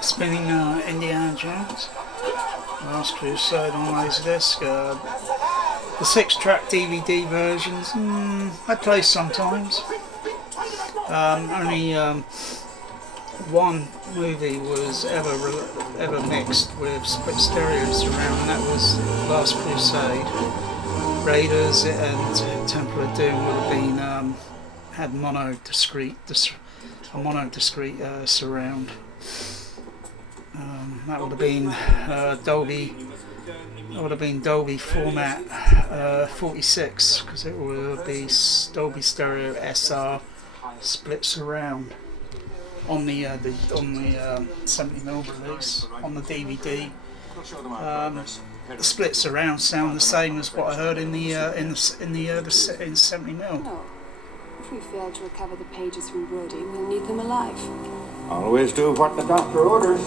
Spinning Indiana Jones, Last Crusade on Laserdisc. The 6-track DVD versions, I play sometimes. Only one movie was ever mixed with split stereo surround, and that was Last Crusade. Raiders and Temple of Doom would have been had a mono discrete surround. That would have been Dolby. That would have been Dolby format 46, because it would be Dolby Stereo SR split surround on the 70mm release. On the DVD, the split surround sound the same as what I heard in 70mm. No. If we fail to recover the pages from Brody, we'll need them alive. Always do what the doctor orders.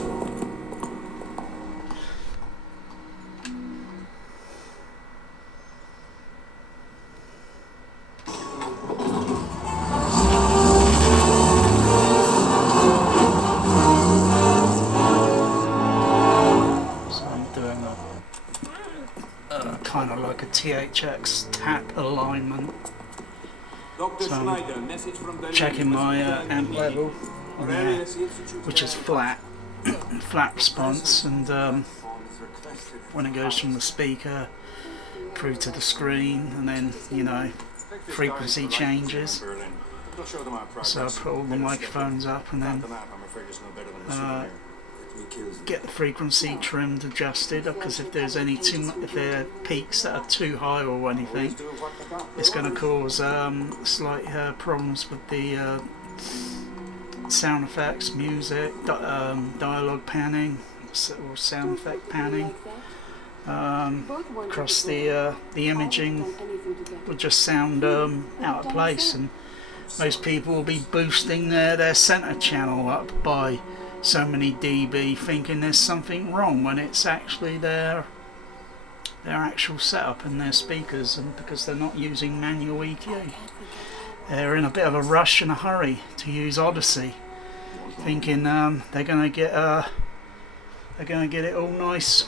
Kind of like a THX tap alignment. So I'm checking my amp level, which is flat response, and when it goes from the speaker through to the screen, and then frequency changes. So I put all the microphones up and then get the frequency trimmed, adjusted, because if there are peaks that are too high or anything, it's going to cause slight problems with the sound effects, music, dialogue panning, or sound effect panning. Across the imaging will just sound out of place, and most people will be boosting their center channel up by so many dB, thinking there's something wrong when it's actually their actual setup and their speakers, and because they're not using manual EQ. They're in a bit of a rush and a hurry to use Odyssey, thinking they're gonna get it all nice.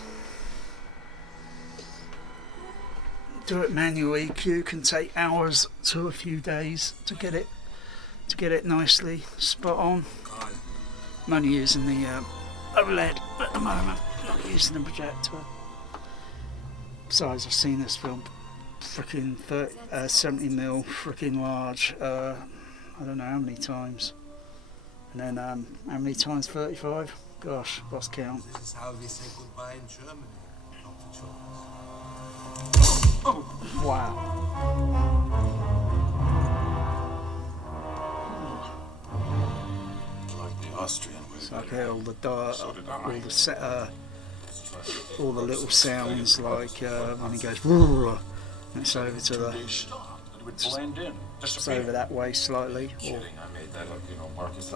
Do it manual EQ can take hours to a few days to get it nicely spot on. I'm only using the OLED at the moment, not using the projector. Besides, I've seen this film freaking 70mm freaking large, I don't know how many times. And then how many times 35? Gosh, lost count. This is how we say goodbye in Germany, Dr. Jones. Oh, wow. Austrian. So I hear all the little sounds, like when he goes, and it's over to the, it's over that way slightly. Or if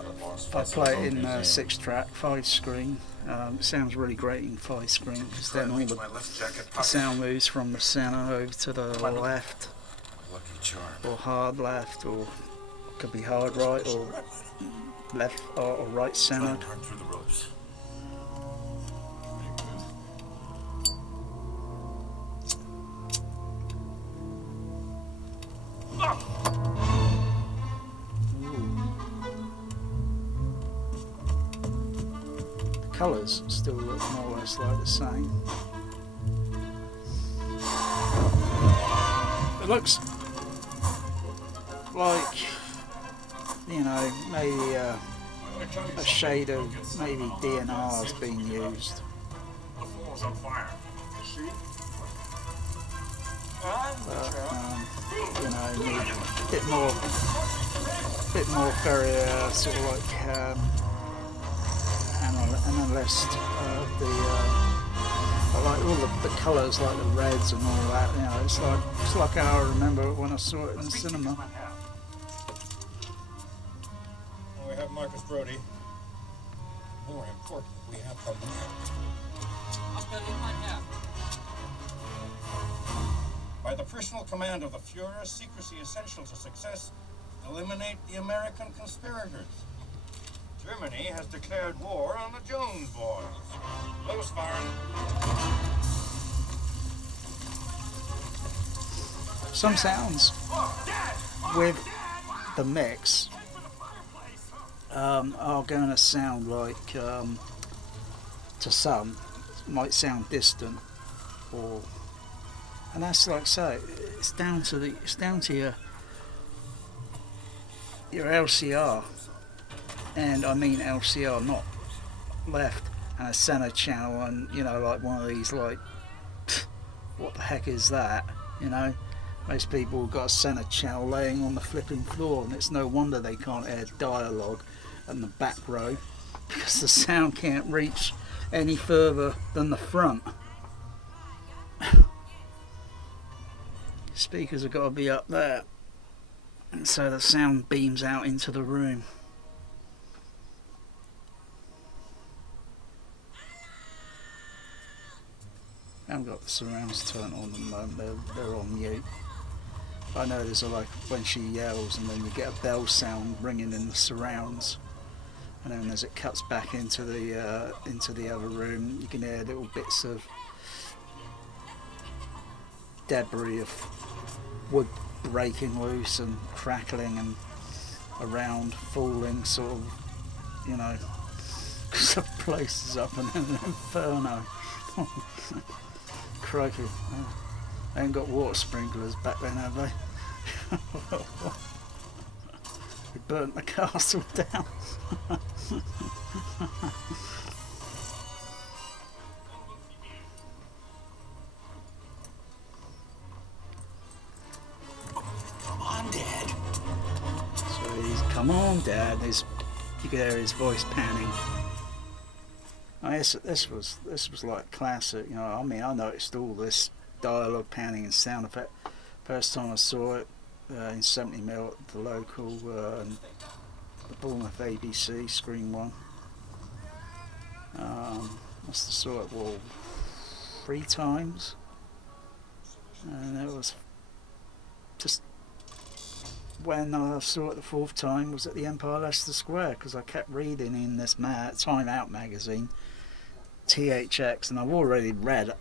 I play it in 6-track 5-screen, it sounds really great in 5-screen, because then all the sound moves from the center over to the left, or hard left, or it could be hard right, or left or right center. The colours still look more or less like the same. It looks like, maybe a shade of maybe DNR is being used. But, need a bit more very sort of like analyst of the like all the colours, like the reds and all that. It's like how I remember when I saw it in the cinema. We have Marcus Brody. More important, we have the man. By the personal command of the Fuhrer, secrecy essential to success. Eliminate the American conspirators. Germany has declared war on the Jones boys. Los firing. Some sounds with the mix are going to sound like, to some, might sound distant, and that's like so. It's down to your LCR, and I mean LCR, not left and a center channel, and you know, like one of these, like, what the heck is that? You know, most people have got a center channel laying on the flipping floor, and it's no wonder they can't air dialogue in the back row, because the sound can't reach any further than the front. Speakers have got to be up there, and so the sound beams out into the room. I haven't got the surrounds turned on at the moment, they're on mute. I know there's like when she yells, and then you get a bell sound ringing in the surrounds, and then as it cuts back into the other room, you can hear little bits of debris of wood breaking loose and crackling and around falling, sort of, you know, because the place is up in an inferno. Crikey, they ain't got water sprinklers back then, have they? We burnt the castle down. Come on, Dad. So he's, come on, Dad. You can hear his voice panning. This was like classic, you know. I mean, I noticed all this dialogue panning and sound effect first time I saw it in 70mm at the local, the Bournemouth ABC Screen 1. Must have saw it 3 times, and it was just when I saw it the 4th time was at the Empire Leicester Square, because I kept reading in this Time Out magazine, THX, and I've already read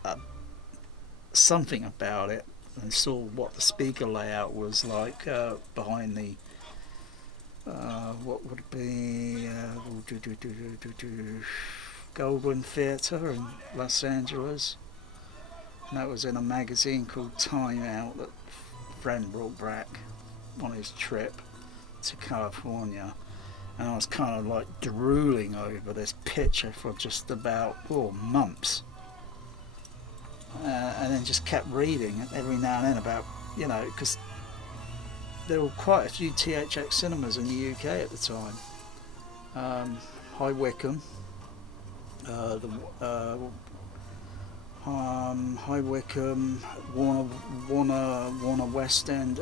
something about it and saw what the speaker layout was like behind the what would it be, Goldwyn Theatre in Los Angeles, and that was in a magazine called Time Out that a friend brought back on his trip to California, and I was kind of like drooling over this picture for just about months, and then just kept reading it every now and then about, you know, because there were quite a few THX cinemas in the UK at the time. High Wycombe, High Wycombe, Warner West End,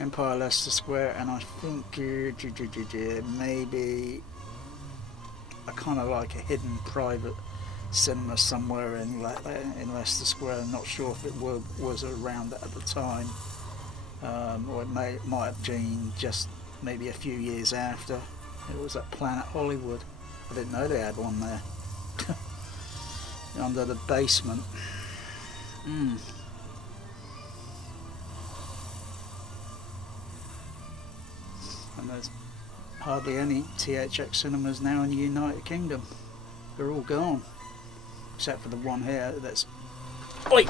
Empire Leicester Square, and I think maybe a kind of like a hidden private cinema somewhere in Leicester Square. I'm not sure if it was around at the time, or it might have been just maybe a few years after. It was at Planet Hollywood. I didn't know they had one there. Under the basement. And there's hardly any THX cinemas now in the United Kingdom. They're all gone, except for the one here that's... Oi!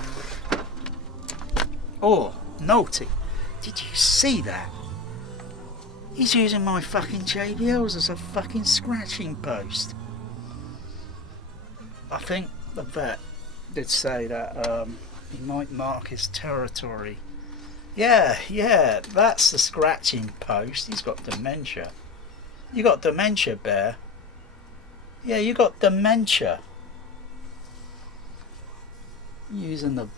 Oh, naughty! Did you see that? He's using my fucking JBLs as a fucking scratching post. I think the vet did say that he might mark his territory. Yeah, that's the scratching post. He's got dementia. You got dementia, Bear? Yeah, you got dementia. Using the...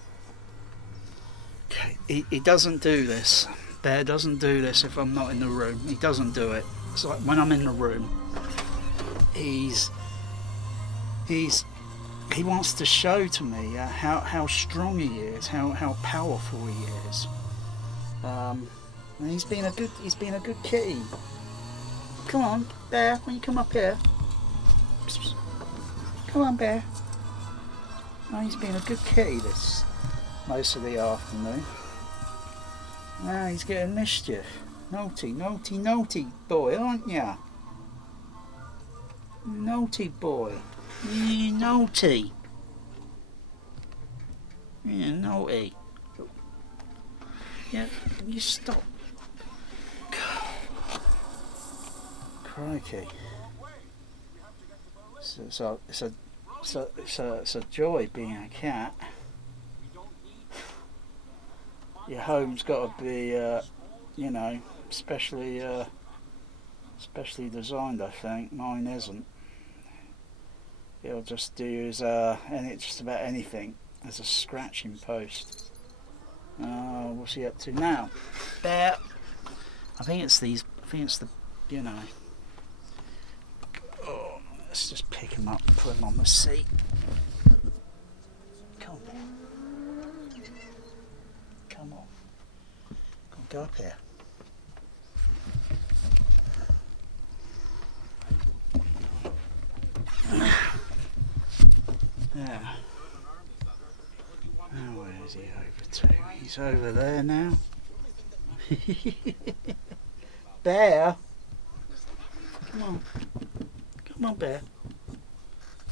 Okay, he doesn't do this. Bear doesn't do this if I'm not in the room. He doesn't do it. It's like when I'm in the room, he wants to show to me how strong he is, how powerful he is. And he's been a good kitty. Come on, Bear, when you come up here. Come on, Bear. Oh, he's been a good kitty this most of the afternoon. Now he's getting mischief. Naughty, naughty, naughty boy, aren't ya? Naughty boy. You naughty. Yeah, naughty. Yeah, you stop. Crikey. It's a joy being a cat. Your home's got to be, you know, specially designed. I think mine isn't. It'll just do as just about anything as a scratching post. What's he up to now? Bear. I think it's the, you know. Oh, let's just pick him up and put him on the seat. Come on. Come on. Go up here. Yeah. Now where is he over to? He's over there now. Bear. Come on. Come on, Bear.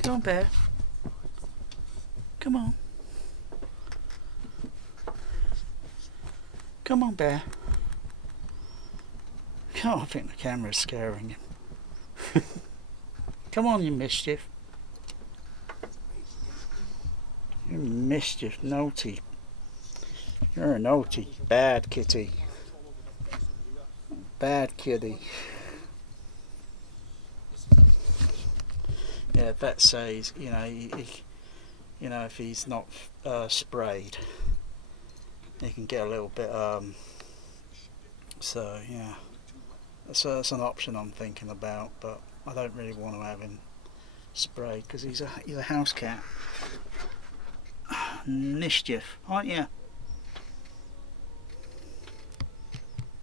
Come on, Bear. Come on. Come on, Bear. Oh, I think the camera's scaring him. Come on, you mischief. You mischief, naughty. You're a naughty, bad kitty. Bad kitty. Yeah, vet says, you know, you know, if he's not sprayed, he can get a little bit. So yeah, that's an option I'm thinking about, but I don't really want to have him sprayed because he's a house cat. Mischief, aren't you?